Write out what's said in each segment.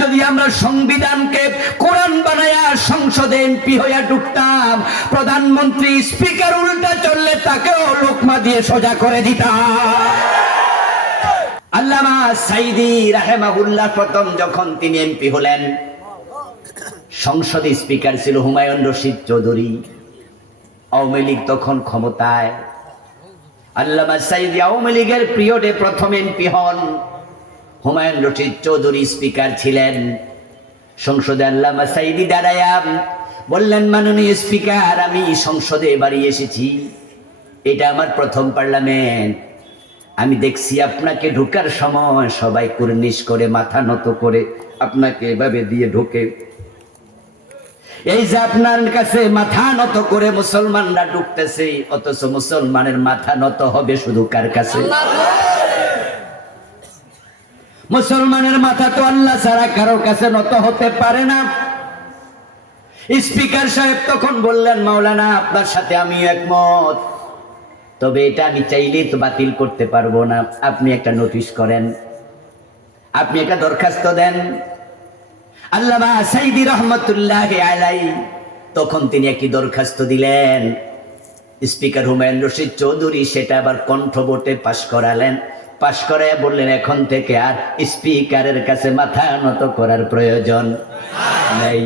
যদি আমরা সংবিধানকে কোরআন বানায়া সংসদে এমপি হইয়া ঢুকতাম, প্রধানমন্ত্রী স্পিকার উল্টা চললে তাকেও লোকমা দিয়ে সোজা করে দিতাম। আল্লামা সাইদি রাহিমাহুল্লাহ প্রথম যখন তিনি এমপি হলেন, সংসদে স্পিকার ছিল হুমায়ুন রশিদ চৌধুরী। আওয়ামী লীগ তখন ক্ষমতায়। আল্লামা সাইদি আওয়ামী লীগের পিরিয়ডে প্রথম এমপি হন। হুমায়ুন রশিদ চৌধুরী স্পিকার ছিলেন। সংসদে আল্লামা সাইদি দাঁড়ায়া বললেন, মাননীয় স্পিকার, আমি সংসদে এবারই এসেছি, এটা আমার প্রথম পার্লামেন্ট। আমি দেখছি আপনাকে ঢোকার সময় সবাই কুর্নিশ করে মাথা নত করে আপনাকে এভাবে দিয়ে ঢোকে। এই যে আপনার কাছে মাথা নত করে মুসলমানরা ঢুকতেছে, অথচ মুসলমানের মাথা নত হবে শুধু কার কাছে? মুসলমানের মাথা তো আল্লাহ ছাড়া কারোর কাছে নত হতে পারে না। স্পিকার সাহেব তখন বললেন, মাওলানা, আপনার সাথে আমি একমত, তবে এটা আমি চাইলেই তো বাতিল করতে পারবো না। আপনি একটা নোটিশ করেন, আপনি একটা দরখাস্ত দেন। আল্লামা সাইদি রহমতুল্লাহি আলাইহি তখন তিনি একটি দরখাস্ত দিলেন। স্পিকার হুমায়ুন রশিদ চৌধুরী সেটা আবার কণ্ঠ ভোটে পাশ করালেন। পাশ করায় বললেন, এখন থেকে আর স্পিকারের কাছে মাথা নত করার প্রয়োজন নেই।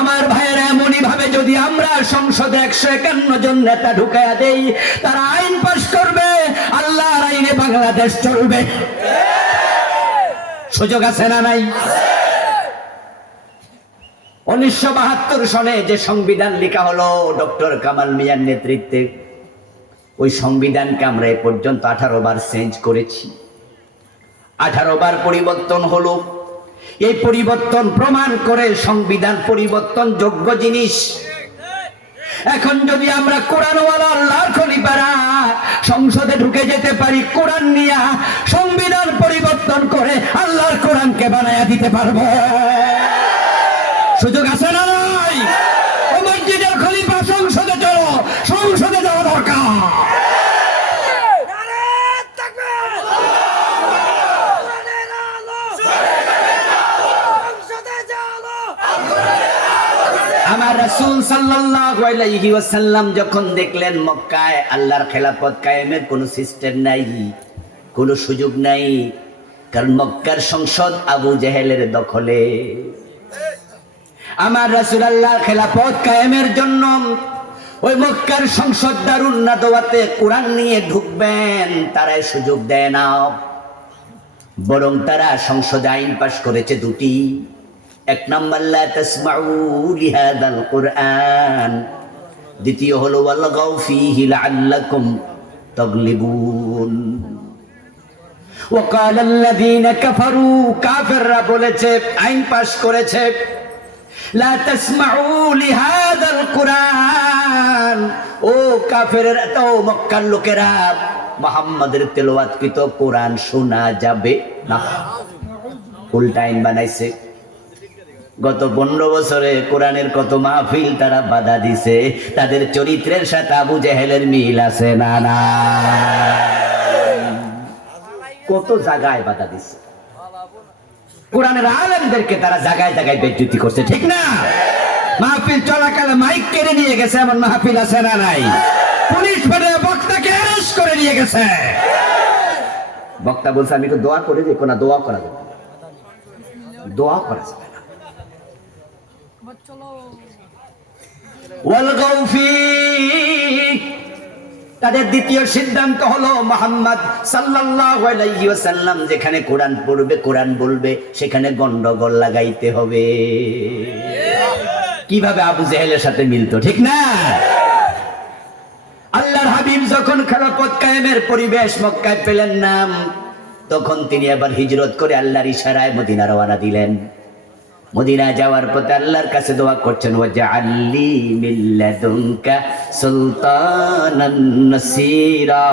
আমার ভাইয়েরা, এমনই ভাবে যদি আমরা সংসদে 151 জন নেতা ঢুকাইয়া দেই, তারা আইন পাশ করবে, আল্লাহর আইনে বাংলাদেশ চলবে। সুযোগ আছে না নাই? 1972 সনে যে সংবিধান লেখা হলো ডক্টর কামাল মিয়ার নেতৃত্বে, ওই সংবিধানকে আমরা এ পর্যন্ত 18 বার চেঞ্জ করেছি। 18 বার পরিবর্তন হলো। এই পরিবর্তন প্রমাণ করে সংবিধান পরিবর্তন যোগ্য জিনিস। এখন যদি আমরা কোরআনওয়ালা আল্লাহর খলিফারা সংসদে ঢুকে যেতে পারি কোরআন নিয়ে, সংবিধান পরিবর্তন করে আল্লাহর কোরআনকে বানায়া দিতে পারবো। সুযোগ আছে না নাই? ও মসজিদের খলিফা, সংসদে চলো, সংসদে যাওয়া দরকার। আমার রাসূল সাল্লাল্লাহু আলাইহি ওয়াসাল্লাম যখন দেখলেন মক্কায় আল্লাহর খেলাফত কায়েমের কোনো সিস্টেম নাই, কোনো সুযোগ নাই, কারণ মক্কার সংসদ আবু জেহেলের দখলে। আমার রাসূল আল্লাহর খেলাফত কায়েমের জন্য ওই মক্কার সংসদ দারুন নাদওয়াতে কোরআন নিয়ে ঢুকবেন, তারাই সুযোগ দেয় না। বরং তারা সংসদে আইন পাশ করেছে দুটি। এক নম্বর, লা তাসমাউ লিহাদাল কুরআন, দ্বিতীয় হলো ওয়ালগাউ ফীহি লাআল্লাকুম তাগলিবুন। ওয়াকাল আল্লাযীনা কাফারু, কাফেররা বলেছে, আইন পাশ করেছে, লা তাসমাউ লিহাদাল কুরআন, ও কাফেররা, তো মক্কার লোকেরা, মুহাম্মাদের তেলাওয়াতকৃত কোরআন শোনা যাবে না। উল্টা আইন বানাইছে। গত 15 বছরে কোরআনের কত মাহফিল তারা বাধা দিছে, তাদের চরিত্রের সাথে আবু জেহেলের মিল আছে না? না, কত জায়গায় বাধা দিছে। কোরআনের আলেমদেরকে তারা জায়গায় জায়গায় বেজ্জতি করছে, ঠিক না? মাহফিল চলাকালে মাইক কেড়ে নিয়ে গেছে, এমন মাহফিল আছে না নাই? পুলিশ বেড়ে বক্তাকে অ্যারেস্ট করে নিয়ে গেছে। বক্তা বলছে, আমি তো দোয়া করে দিই, কোন দোয়া করা যাবে, দোয়া করা যাবে। তাদের দ্বিতীয় সিদ্ধান্ত হলো মুহাম্মদ সাল্লাল্লাহু আলাইহি ওয়াসাল্লাম যেখানে কোরআন পড়বে, কোরআন বলবে, সেখানে গন্ডগোল লাগাইতে হবে। কিভাবে আবু জেহেলের সাথে মিলতো, ঠিক না? আল্লাহর হাবিব যখন খেলাফত কায়েমের পরিবেশ মক্কায় পেলেন না, তখন তিনি আবার হিজরত করে আল্লাহর ইশারায় মদিনা রওনা দিলেন। মদিনা যাওয়ার পথে আল্লাহর কাছে দোয়া করছেন, ওয়াজআললি মিন লাদুনকা সুলতানান নাসীরা,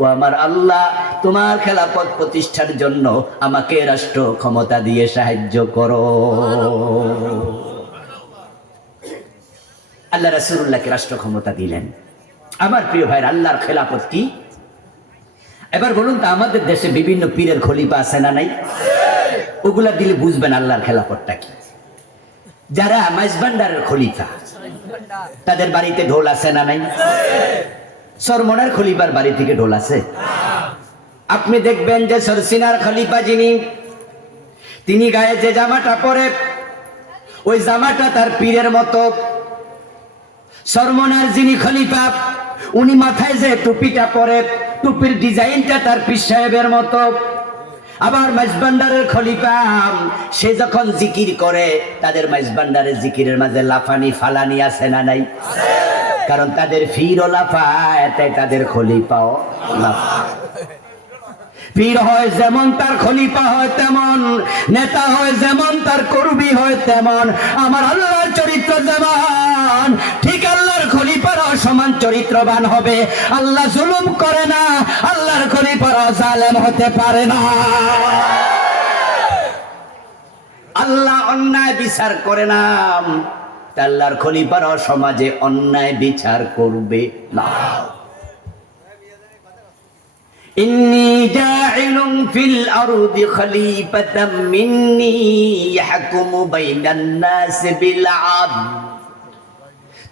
ও আমার আল্লাহ, তোমার খেলাফত প্রতিষ্ঠার জন্য আমাকে রাষ্ট্র ক্ষমতা দিয়ে সাহায্য করো। আল্লাহ রাসূলুল্লাহকে রাষ্ট্র ক্ষমতা দিলেন। আমার প্রিয় ভাইরা, আল্লাহর খেলাফত কি? এবার বলুন তো, আমাদের দেশে বিভিন্ন পীরের খলিফা আছে না নাই? ওগুলা দিলে বুঝবেন আল্লাহর খেলাফতটা কি। যারা মাইজভান্ডারের খলিফা তাদের বাড়িতে ঢোল আছে না নাই? সরমনের খলিফার বাড়ি থেকে ঢোল আছে? আপনি দেখবেন যে সরসিনার খলিফা যিনি, তিনি গায়ে যে জামাটা পরে ওই জামাটা তার পীরের মতো। সরমনার যিনি খলিফা উনি মাথায় যে টুপিটা পরে, টুপির ডিজাইনটা তার পীর সাহেবের মতো। আবার মাইজভান্ডারের খলিফা সে যখন জিকির করে, তাদের মাইজভান্ডারের জিকিরের মাঝে লাফানি ফালানি আছে না নাই? কারণ তাদের পীরও লাফায়, তাই তাদের খলিফাও লাফায়। পীর হয় যেমন তার খলিফা হয় তেমন, নেতা হয় যেমন তার কর্মী হয় তেমন। আমার আল্লাহর চরিত্র যেমন, ঠিক আল্লাহর খলিফারও সমান চরিত্রবান হবে। আল্লাহ জুলুম করে না, আল্লাহর খলিফারও জালেম হতে পারে না। আল্লাহ অন্যায় বিচার করে না, আল্লাহর খলিফারও সমাজে অন্যায় বিচার করবে না। ইন্নী জাইলুন ফিল আরদি খলিফাতাম মিন্নী ইয়াহকুমু বাইনান নাস বিল আদল।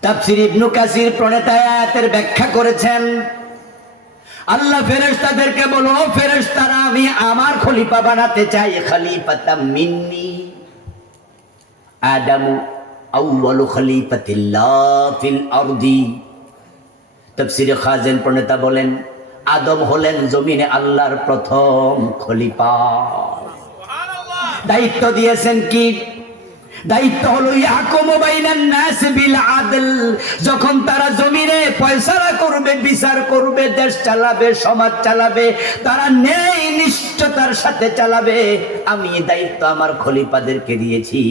তাফসীর ইবনে কাসির প্রণেতা আয়াতের ব্যাখ্যা করেছেন, আল্লাহ ফেরেশতাদেরকে বলো, ফেরেশতারা আমি আমার খলিফা বানাতে চাই। খলিফাতাম মিন্নী, আদামু আউয়ালু খলিফাতিল্লাহ ফিল আরদি। তাফসীরে খাজিন প্রণেতা বলেন, আদম হলেন জমিনে আল্লাহর প্রথম খলিফা। দায়িত্ব দিয়েছেন কি? দায়িত্ব হলো ইয়াহকুমু বাইনান নাস বিল আদল। যখন তারা জমিনে ফয়সালা করবে, বিচার করবে, দেশ চালাবে, সমাজ চালাবে, তারা ন্যায় নিষ্ঠতার সাথে চালাবে। আমি এই দায়িত্ব আমার খলিফাদেরকে দিয়েছি।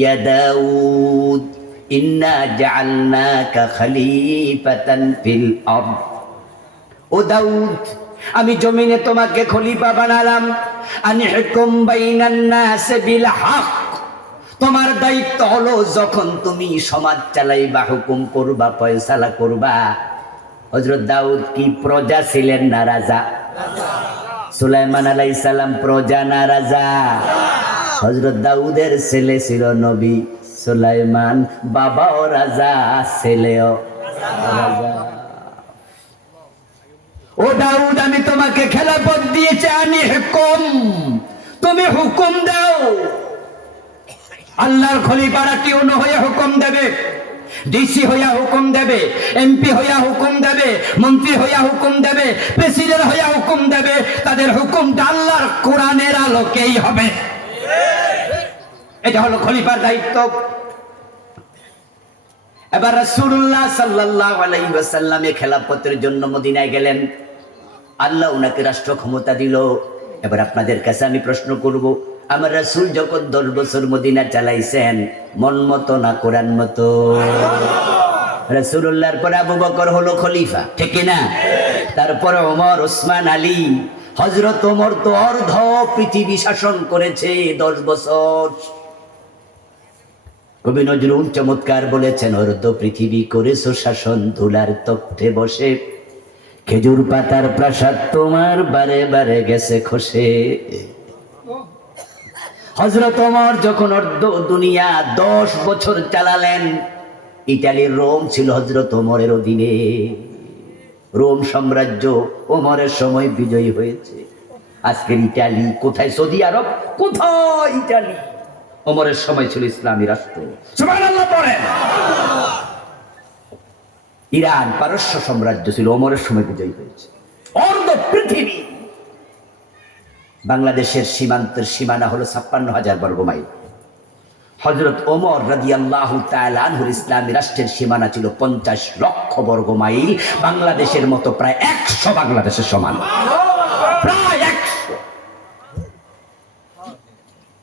ইয়া দাউদ ইন্না জাআলনাকা খলিফাতান ফিল আরদ। ও দাউদ, আমি জমিনে তোমাকে খলিফা বানালাম। আনহুকুম বাইনান নাস বিল হক। তোমার দায়িত্ব হলো যখন তুমি সমাজ চালাইবা, হুকুম করবা, ফয়সালা করবা। হযরত দাউদ কি প্রজা ছিলেন না রাজা? সুলাইমান আলাইহিস সালাম প্রজা না রাজা? হযরত দাউদের ছেলে ছিল নবী সুলাইমান, বাবাও রাজা, ছেলেও রাজা। ও দাউদ, আমি তোমাকে খেলাফত দিয়েছি। আমি হুকুম, তুমি হুকুম দাও। আল্লাহর খলিফারা টিউন হয়ে হুকুম দেবে, ডিসি হইয়া হুকুম দেবে, এমপি হইয়া হুকুম দেবে, মন্ত্রী হইয়া হুকুম দেবে, প্রেসিডেন্ট হইয়া হুকুম দেবে। তাদের হুকুমটা আল্লাহর কোরআনের আলোকেই হবে। এটা হলো খলিফার দায়িত্ব। এবার রাসূলুল্লাহ সাল্লাল্লাহু আলাইহি ওয়াসাল্লামে খেলাফতের জন্য মদিনায় গেলেন। আল্লাহ ওনাকে রাষ্ট্র ক্ষমতা দিল। এবার আপনাদের কাছে আমি প্রশ্ন করব, আমার রাসূল যখন 10 বছর মদিনা চালাইছেন, মন মতো না কোরআন মতো? রাসূলুল্লাহর পরে আবু বকর হলো খলিফা, ঠিক না? তারপরে ওমর, ওসমান, আলী। হযরত ওমর তো অর্ধ পৃথিবী শাসন করেছে 10 বছর। কবি নজরুল চমৎকার বলেছেন, অর্ধ পৃথিবী করেছো শাসন, ধুলার তখ্তে বসে, খেজুর পাতার প্রাসাদ তোমার বারে বারে গেছে খসে। হযরত ওমর যখন অর্ধ দুনিয়া 10 বছর চালালেন, ইতালির রোম ছিল হযরত ওমরের অধীনে। রোম সাম্রাজ্য ওমরের সময় বিজয়ী হয়েছে। আজকের ইতালি কোথায়? সৌদি আরব কোথায়? ইতালি ওমরের সময় ছিল ইসলামী রাষ্ট্র। সুবহানাল্লাহ পড়েন। ইরান পারস্য সাম্রাজ্য ছিল, ওমরের সময় বিজয়ী হয়েছে। অর্ধ পৃথিবী। বাংলাদেশের সীমান্তের সীমানা হলো 56,000 বর্গ মাইল। হযরত ওমর রাদিয়াল্লাহু তাআলা আনহুর ইসলামী রাষ্ট্রের সীমানা ছিল 50 লক্ষ বর্গ মাইল। বাংলাদেশের মতো প্রায় 100 বাংলাদেশের সমান, প্রায় 100।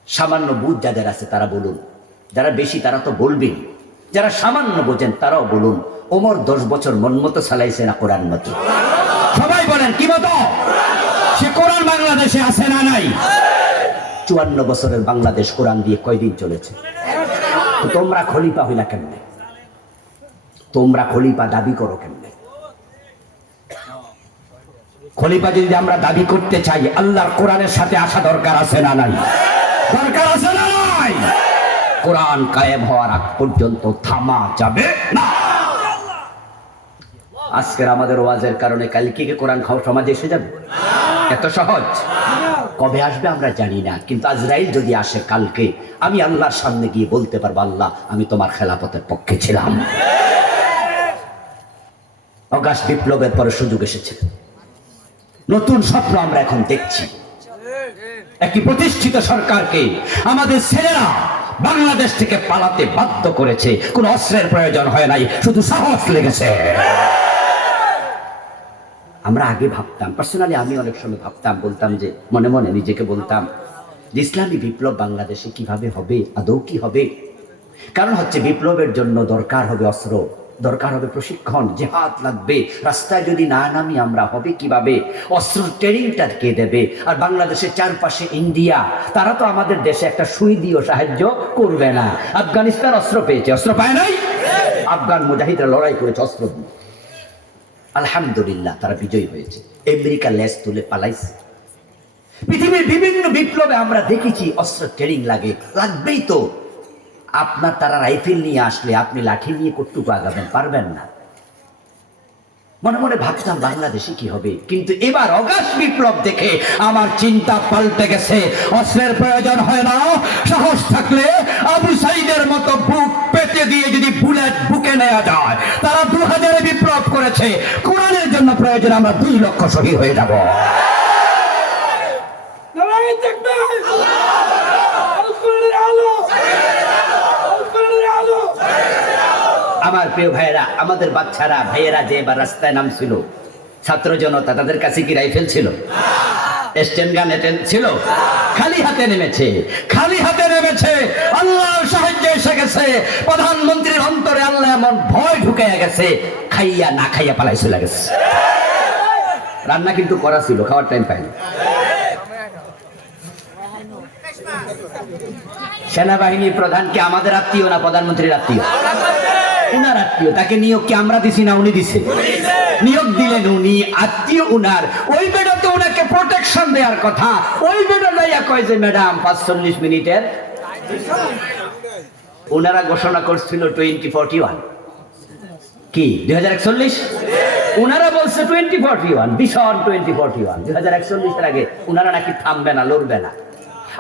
সামান্য বুঝ যাদের আছে তারা বলুন, যারা বেশি তারা তো বলবেন, যারা সামান্য বোঝেন তারাও বলুন, ওমর 10 বছর মন মতো চালাইছে না কোরআন মতো? সবাই বলেন কি মতো? সে কোরআন বাংলাদেশে আছে না নাই? 54 বছরের বাংলাদেশ কোরআন দিয়ে কয়দিন চলেছে? তো তোমরা খলিফা হইলা কেমনে? তোমরা খলিফা দাবি করো কেমনে? খলিফা যদি আমরা দাবি করতে চাই, আল্লাহর কোরআনের সাথে আসা দরকার আছে না নাই? দরকার আছে না নাই? কোরআন কায়েম হওয়ার আগ পর্যন্ত থামা যাবে না। আজকের আমাদের ওয়াজের কারণে কালকে কি কোরআন খাওয়া সমাজে এসে যাবে? এত সহজ? কবে আসবে আমরা জানি না, কিন্তু আজরাইল যদি আসে কালকে, আমি আল্লাহর সামনে গিয়ে বলতে পারবো, আল্লাহ আমি তোমার খেলাফতের পক্ষে ছিলাম। অগাস্ট বিপ্লবের পরে সুযোগ এসেছে, নতুন স্বপ্ন আমরা এখন দেখছি। একটি প্রতিষ্ঠিত সরকারকে আমাদের ছেলেরা বাংলাদেশ থেকে পালাতে বাধ্য করেছে। কোন অস্ত্রের প্রয়োজন হয় নাই, শুধু সাহস লেগেছে। আমরা আগে ভাবতাম, পার্সোনালি আমি অনেক সময় ভাবতাম, বলতাম যে মনে মনে নিজেকে বলতাম যে ইসলামী বিপ্লব বাংলাদেশে কিভাবে হবে, আদৌ কি হবে? কারণ হচ্ছে বিপ্লবের জন্য দরকার হবে অস্ত্র, দরকার হবে প্রশিক্ষণ, জিহাদ লাগবে। রাস্তায় যদি না নামি আমরা, হবে কিভাবে? অস্ত্র ট্রেনিংটা কে দেবে? আর বাংলাদেশের চারপাশে ইন্ডিয়া, তারা তো আমাদের দেশে একটা সুই দিয়েও সাহায্য করবে না। আফগানিস্তান অস্ত্র পেয়েছে, অস্ত্র পায় নাই? আফগান মুজাহিদরা লড়াই করেছে অস্ত্র দিয়ে, আলহামদুলিল্লাহ তারা বিজয়ী হয়েছে। আমেরিকা লেজ তুলে পালাইছে। পৃথিবীর বিভিন্ন বিপ্লবে আমরা দেখেছি অস্ত্র ট্রেনিং লাগে, লাগবেই তো। আপনার তারা রাইফেল নিয়ে আসলে আপনি লাঠি নিয়ে কতটুকু আগাবেন? পারবেন না। মনে মনে ভাবতাম বাংলাদেশে কি হবে, কিন্তু এবার অগাস্ট বিপ্লব দেখে আমার চিন্তা পাল্টে গেছে। অস্ত্রের প্রয়োজন হয় না, সাহস থাকলে আবু সাইদের মতো বুক পেতে দিয়ে যদি বুলেট বুকে নেওয়া যায়। তারা 2000-এ বিপ্লব করেছে, কোরআনের জন্য প্রয়োজন আমরা 2 লক্ষ শহীদ হয়ে যাব। আমার প্রিয় ভাইয়েরা, আমাদের বাচ্চারা ভাইয়েরা যে এবার রাস্তায় নামছিল, ছাত্র জনতা, তাদের কাছে কি রাইফেল ছিল? স্টেন গান ছিল? খালি হাতে নেমেছে, খালি হাতে নেমেছে। আল্লাহর সাহায্য এসে গেছে। প্রধানমন্ত্রীর অন্তরে আল্লাহ এমন ভয় ঢুকে গেছে, খাইয়া না খাইয়া পালাই চলে গেছে। রান্না কিন্তু করা ছিল, খাওয়ার টাইম পায়নি। সেনাবাহিনীর প্রধান কি আমাদের আত্মীয় না প্রধানমন্ত্রীর আত্মীয়? উনার আত্মীয়। তাকে নিয়োগ কি আমরা দিছি না উনি দিছে? নিয়োগ দিলেন উনি, আত্মীয় উনার। ওই বেটা তো ওনাকে প্রোটেকশন দেওয়ার কথা। ওই বেটা যাইয়া কয় যে ম্যাডাম 45 মিনিটের। ওনারা ঘোষণা করছিল 2041 কি 2041, ওনারা বলছে 2041 ভীষণ 2041 2041 এর আগে ওনারা নাকি থামবে না, লড়বে না।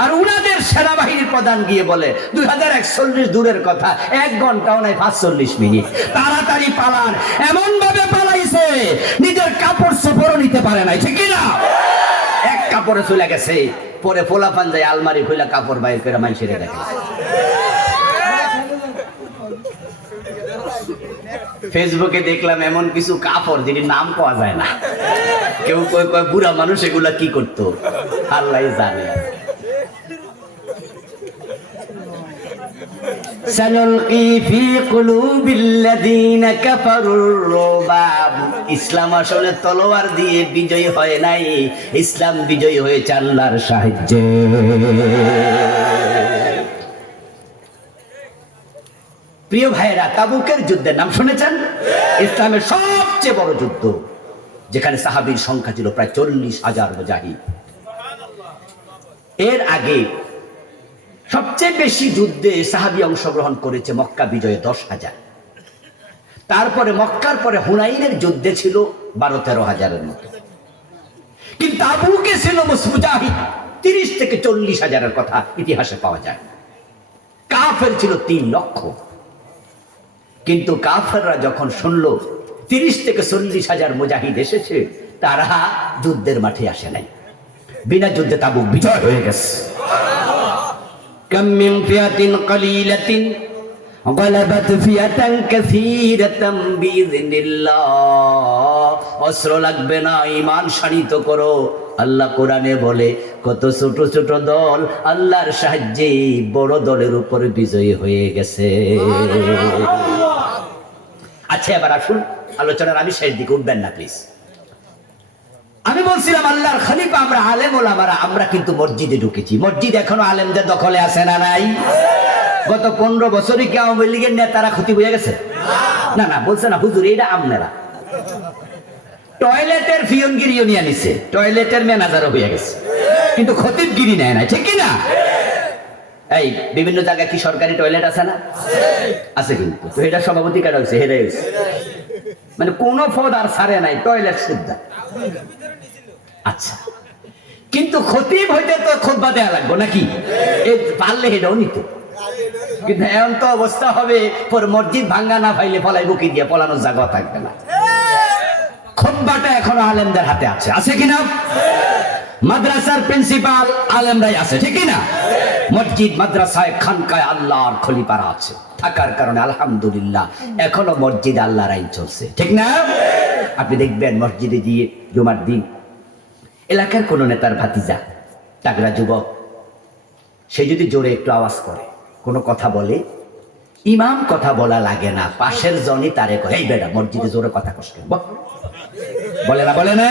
আর উনাদের সেনাবাহিনীর প্রধান গিয়ে বলে 2041 দূরের কথা, 1 ঘন্টাও নাই, 45 মিনিট। তাড়াতাড়ি পালান। এমন ভাবে পালাইছে নিজের কাপড় চোপড়ও নিতে পারে নাই, ঠিক না? এক কাপড়ে চলে গেছে। পরে পোলা পাঞ্জায় আলমারি খুলে কাপড় বাইর করে মানুষের দেখে। ফেসবুকে দেখলাম এমন কিছু কাপড় যেটির নাম পাওয়া যায় না। কেউ কয় কয় বুড়া মানুষ এগুলা কি করতো, আল্লাহ জানে। ইসলাম আসলে তলোয়ার দিয়ে বিজয়ী হয় নাই, ইসলাম বিজয়ী হয়েছে আল্লাহর সাহায্যে। প্রিয় ভাইয়েরা, তাবুকের যুদ্ধের নাম শুনেছেন? ইসলামের সবচেয়ে বড় যুদ্ধ, যেখানে সাহাবীর সংখ্যা ছিল প্রায় 40,000 মুজাহিদ। এর আগে সবচেয়ে বেশি যুদ্ধে সাহাবী অংশগ্রহণ করেছে মক্কা বিজয়ে 10,000। তারপরে মক্কার পরে হুনাইনের যুদ্ধে ছিল 12-13 হাজারের মতো। কিন্তু তাবুকে ছিল মুজাহিদ 30 থেকে 40 হাজারের কথা ইতিহাসে পাওয়া যায়। কাফের ছিল 3 লক্ষ। কিন্তু কাফেররা যখন শুনলো 30 থেকে 40 হাজার মুজাহিদ এসেছে, তারা যুদ্ধের মাঠে আসে নাই। বিনা যুদ্ধে তাবুক বিজয় হয়ে গেছে। কাম মিন ফিয়াতিন কালিলাতিন গালাবাত ফিয়াতান কাসীরাতাম বিইযনিল্লাহ। অস্ত্র লাগবে না, ঈমান শানিত করো। আল্লাহ কোরআনে বলে কত ছোট ছোট দল আল্লাহর সাহায্যে বড় দলের উপর বিজয়ী হয়ে গেছে। আচ্ছা, এবার আসুন আলোচনার আমি শেষ দিকে, উঠবেন না প্লিজ। আমি বলছিলাম আল্লাহর খলিফা আমরা আলেম ওলামারা, আমরা কিন্তু মসজিদে ঢুকেছি। মসজিদ এখনো আলেমদের দখলে আছে না নাই? গত 15 বছরই কি আওয়ামী লীগের নেতারা ক্ষতি হয়ে গেছে? না না, বলছে না হুজুর, এটা আমনেরা। টয়লেটের ফিয়নগিরিও নিয়ে নিছে, টয়লেটের ম্যানেজারও হয়ে গেছে, কিন্তু খতিবগিরি নেয় না, ঠিক কিনা? এই বিভিন্ন জায়গায় কি সরকারি টয়লেট আছে না? আছে কিন্তু। তো এটা সভাপতি কাটা হয়েছে, হেরে হয়েছে, মানে কোনো পদ আর ছাড়ে নাই, টয়লেট সুদ্ধা। আচ্ছা, কিন্তু খতিব হইতে তো খুতবা দেয়া লাগবে নাকি? এই পারলে হেটাও নিত, কিন্তু এমন তো অবস্থা হবে পর মসজিদ ভাঙ্গা না পাইলে পলাই বুকি দিয়ে পলানোর জায়গা থাকবে না। খুতবাটা এখনো আলেমদের হাতে আছে, আছে কিনা? মাদ্রাসার প্রিন্সিপাল আলেমরাই আছে, ঠিক না? মসজিদ মাদ্রাসায় খানকায় আল্লাহর খলিফারা আছে, থাকার কারণে আলহামদুলিল্লাহ এখনো মসজিদ আল্লাহর আইন চলছে, ঠিক না? আপনি দেখবেন মসজিদে গিয়ে জুমার দিন এলাকার কোন নেতার ভাতিজা তাগড়া যুবক, সে যদি জোরে একটু আওয়াজ করে, কোনো কথা বলে, ইমাম কথা বলা লাগে না, পাশের জনই তারে কয়, এই বেটা মসজিদে জোরে কথা কস কেন? বলে না, বলে না।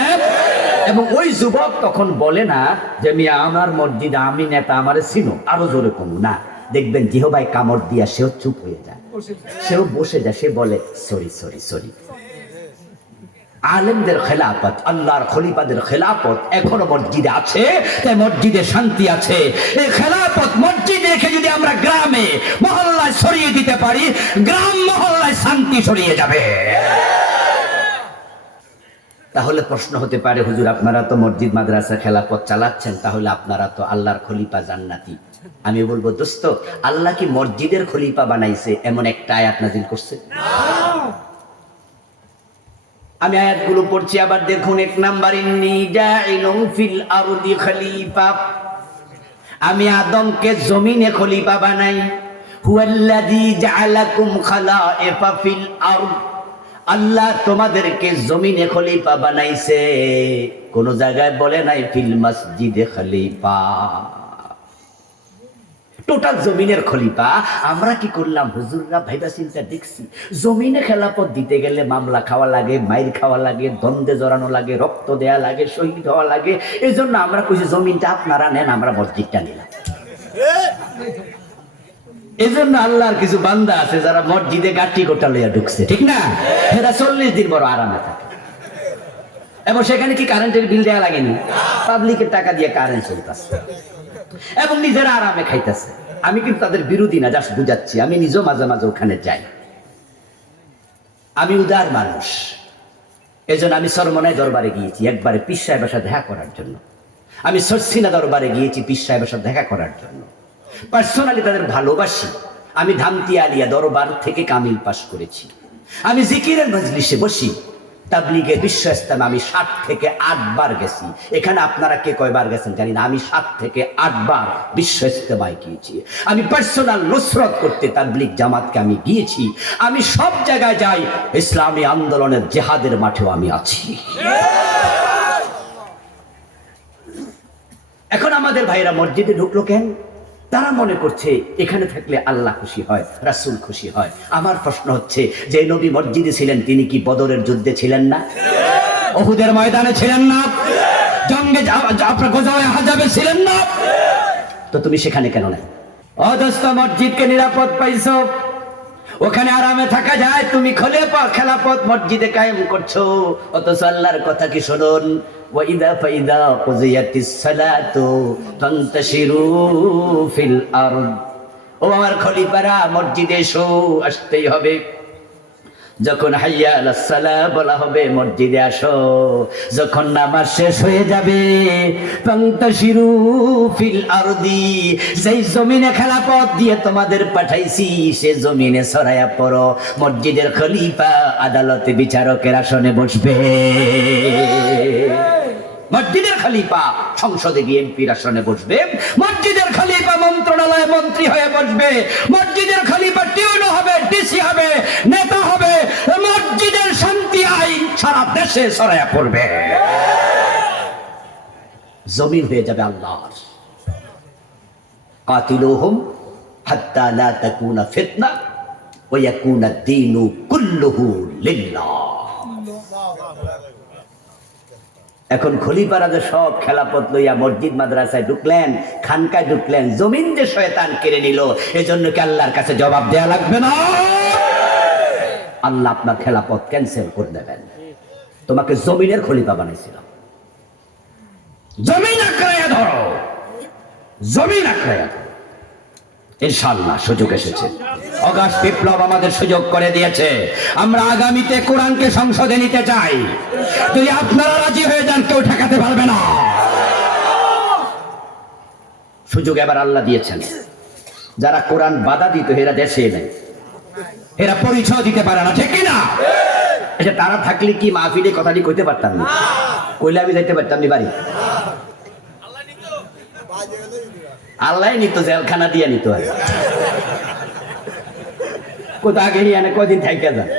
এবং ওই যুবক তখন বলে না যে মিয়া আমার মসজিদ, আমি নেতা, আমারে চিনো, আরো জোরে কমু না। দেখবেন জিহবাই কামড় দিয়া সেও চুপ হয়ে যায়, সেও বসে যায়, সে বলে সরি সরি সরি। আলেমদের খেলাফত, আল্লাহর খলিফাদের খেলাফত এখনো মসজিদে আছে, তাই মসজিদে শান্তি আছে। এই খেলাফত মসজিদে রেখে যদি আমরা গ্রামে মহল্লায় ছড়িয়ে দিতে পারি, গ্রাম মহল্লায় শান্তি ছড়িয়ে যাবে। তাহলে প্রশ্ন হতে পারে, হুজুর আপনারা তো মসজিদ মাদ্রাসা খেলাফত চালাচ্ছেন, তাহলে আপনারা তো আল্লাহর খলিফা জান্নাতি। আমি বলবো দোস্ত, আল্লাহ কি মসজিদের খলিফা বানাইছে এমন একটা আয়াত নাজিল করছে? আমি আয়াতগুলো পড়ছি, আবার দেখুন। 1 নাম্বার, ইন্নী জাইলুন ফিল আরদি খলিফা, আমি আদমকে জমিনে খলিফা বানাই। হুয়াল্লাযী জাআলাকুম খালাইফা ফিল আরদ, আল্লাহ তোমাদেরকে জমিনে খলিফা বানাইছে, কোন জায়গায় বলে নাই ফিল মসজিদে খলিফা। টোটাল জমিনের খলিফা। আমরা কি করলাম হুজুররা ভাইবা চিন্তা দেখছি, জমিনে খেলাফত দিতে গেলে মামলা খাওয়া লাগে, মাইর খাওয়া লাগে, দ্বন্দ্বে জড়ানো লাগে, রক্ত দেয়া লাগে, শহীদ হওয়া লাগে। এই জন্য আমরা কইছি জমিনটা আপনারা নেন, আমরা মসজিদটা নিলাম। এই জন্য আল্লাহর কিছু বান্দা আছে যারা মসজিদে গাঠি গোটা লইয়া ঢুকছে, ঠিক না? এরা 40 দিন বড় আরামে থাকে, এবং সেখানে কি কারেন্টের বিল দেওয়া লাগেনি, পাবলিকের টাকা দিয়ে কারেন্ট চলতেছে, এবং নিজেরা আরামে খাইতেছে। আমি কিন্তু তাদের বিরোধী না, জাস্ট বুঝাচ্ছি। আমি নিজেও মাঝে মাঝে ওখানে যাই, আমি উদার মানুষ। এজন্য আমি সরমনায় দরবারে গিয়েছি একবারে পীর সাহেবের সাথে দেখা করার জন্য। আমি সরসিনা দরবারে গিয়েছি পীর সাহেবের সাথে দেখা করার জন্য। পার্সোনালি তাদের ভালোবাসি। আমি ধামতি আলিয়া দরবার থেকে কামিল পাশ করেছি। আমি জিকিরের মজলিসে বসি। তাবলিগের বিশ্ব ইস্তেমা আমি 7 থেকে 8 বার গেছি। এখানে আপনারা কে কয়বার গেছেন জানি না, আমি 7 থেকে 8 বার বিশ্ব ইস্তেমায় গিয়েছি। আমি পার্সোনাল নুসরত করতে তাবলিগ জামাতকে আমি গিয়েছি। আমি সব জায়গায় যাই। ইসলামী আন্দোলনের জিহাদের মাঠেও আমি আছি। এখন আমাদের ভাইরা মসজিদে ঢুকলো কেন? তারা মনে করছে এখানে থাকলে আল্লাহ খুশি হয়, রাসূল খুশি হয়। আমার প্রশ্ন হচ্ছে, যে নবী মসজিদে ছিলেন তিনি কি বদরের যুদ্ধে ছিলেন না? উহুদের ময়দানে ছিলেন না? জঙ্গে আপনার গজওয়ে আহজাবে ছিলেন না? তো তুমি সেখানে কেন নাই? অদস্ত মসজিদকে নিরাপদ পাইছো, ওখানে আরামে থাকা যায়, তুমি খেলাফত মসজিদে কায়েম করছো, অথচ আল্লাহর কথা কি শুনুন, ওয়াইদা ফাইদা কুজিয়াতিস সালাতু ফান্তাশিরু ফিল আরদ। ও আমার খলিফারা, মসজিদে এসো, আসতেই হবে। যখন হাইয়া আলাস সালাহ বলা হবে মসজিদে আসো, যখন নামাজ শেষ হয়ে যাবে ফান্তাশিরু ফিল আরদি, যেই জমিনে খেলাফত দিয়ে তোমাদের পাঠাইছি সে জমিনে ছড়ায়া পড়ো। মসজিদের খলিফা আদালতে বিচারকের আসনে বসবে, মসজিদের খলিফা সংসদে গিয়ে এমপির আসনে বসবে, মসজিদের খলিফা মন্ত্রণালয়ে মন্ত্রী হয়ে বসবে, মসজিদের খলিফা টিউনো হবে, ডিসি হবে, নেতা হবে। মসজিদের শান্তি আইন সারা দেশে ছড়ায়া পড়বে, জমিন হয়ে যাবে আল্লাহর। কাতিলুহুম হাত্তা লা তাকুনা ফিতনা ওয়া ইয়াকুনা দ্বীনু কুল্লুহু লিল্লাহ। এখন খলিফারা যে সব খেলাফত লইয়া মসজিদ মাদ্রাসায় ঢুকলেন, খানকায় ঢুকলেন, জমিন যে শয়তান কেড়ে নিল, এজন্য কি আল্লাহর কাছে জবাব দেয়া লাগবে না? আল্লাহ আপনার খেলাফত ক্যান্সেল করে দেবেন। তোমাকে জমিনের খলিফা বানাইছিলাম, জমিন আঁকড়াইয়া ধরো, জমিন আঁকড়াইয়া ধরো। ইনশাআল্লাহ সুযোগ এসেছে। অগাস্ট বিপ্লব আমাদের সুযোগ করে দিয়েছে। আমরা আগামীতে কোরআনকে সংসদে নিতে চাই। যদি আপনারা রাজি হয়ে যান, কেউ ঠেকাতে পারবে না। সুযোগ এবার আল্লাহ দিয়েছেন। যারা কোরআন বাধা দিত এরা দেশে নেই, এরা পরিচয় দিতে পারে না, ঠিক কিনা? এটা তারা থাকলে কি মাহফিলে কথাটি কইতে পারতাম না? কইলে আমি যাইতে পারতাম না বাড়ি। আল্লাহ নিত, জেলখানা দিয়ে নিত। কোথা আগে নিয়ে আনে, কদিন থাইকা যান।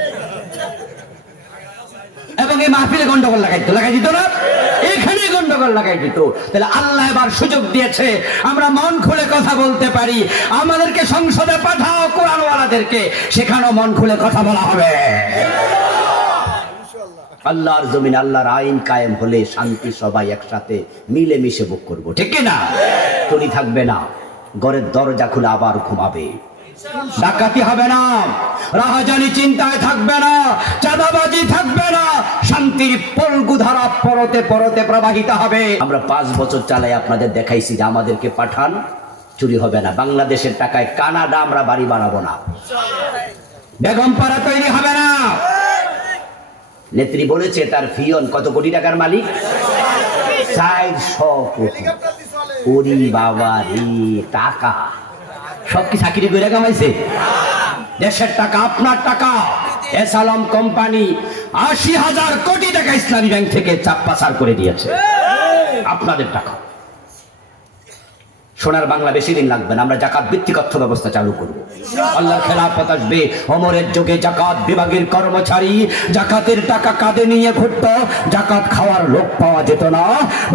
এবং এই মাহফিলে গন্ডগোল লাগাই দিত না, এখানে গন্ডগোল লাগাই দিত। তাহলে আল্লাহ এবার সুযোগ দিয়েছে, আমরা মন খুলে কথা বলতে পারি। আমাদেরকে সংসদে পাঠাও, কোরআনওয়ালাদেরকে সেখানেও মন খুলে কথা বলা হবে। আল্লাহর জমিন, আল্লাহর আইন কায়েম হলে শান্তি সবাই একসাথে মিলেমিশে ভোগ করবো, ঠিক না? চুরি থাকবে না, ঘরের দরজা খুলে আবার ঘুমাবে, ডাকাতি হবে না, রাহাজানি চিন্তায় থাকবে না, চাঁদাবাজি থাকবে না, শান্তির পলগুধারা পরতে পরতে প্রবাহিত হবে। আমরা 5 বছর চালাই আপনাদের দেখাইছি যে আমাদেরকে পাঠান, চুরি হবে না। বাংলাদেশের টাকায় কানাডা আমরা বাড়ি বানাবো না, বেগমপাড়া তৈরি হবে না। নেত্রী বলেছে তার ফিয়ন কত কোটি টাকার মালিক, 400 কোটি। ওরে বাবা রে, টাকা সব কি চাকরি করে কামাইছে? দেশের টাকা, আপনার টাকা। এসালাম কোম্পানি 80,000 কোটি টাকা ইসলামী ব্যাংক থেকে চাপ পাচার করে দিয়েছে, আপনাদের টাকা। সোনার বাংলা বেশি দিন লাগবে না, আমরা জাকাত ভিত্তিক অর্থ ব্যবস্থা চালু করব। আল্লাহর খেলাফত আসবে। ওমরের যুগে জাকাত বিভাগের কর্মচারী জাকাতের টাকা কাঁধে নিয়ে ঘুরত, জাকাত খাওয়ার লোক পাওয়া যেত না।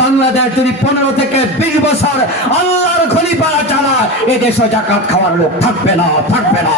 বাংলাদেশ যদি 15 থেকে 20 বছর আল্লাহর খলিফা চালা, এদেশে জাকাত খাওয়ার লোক থাকবে না, থাকবে না।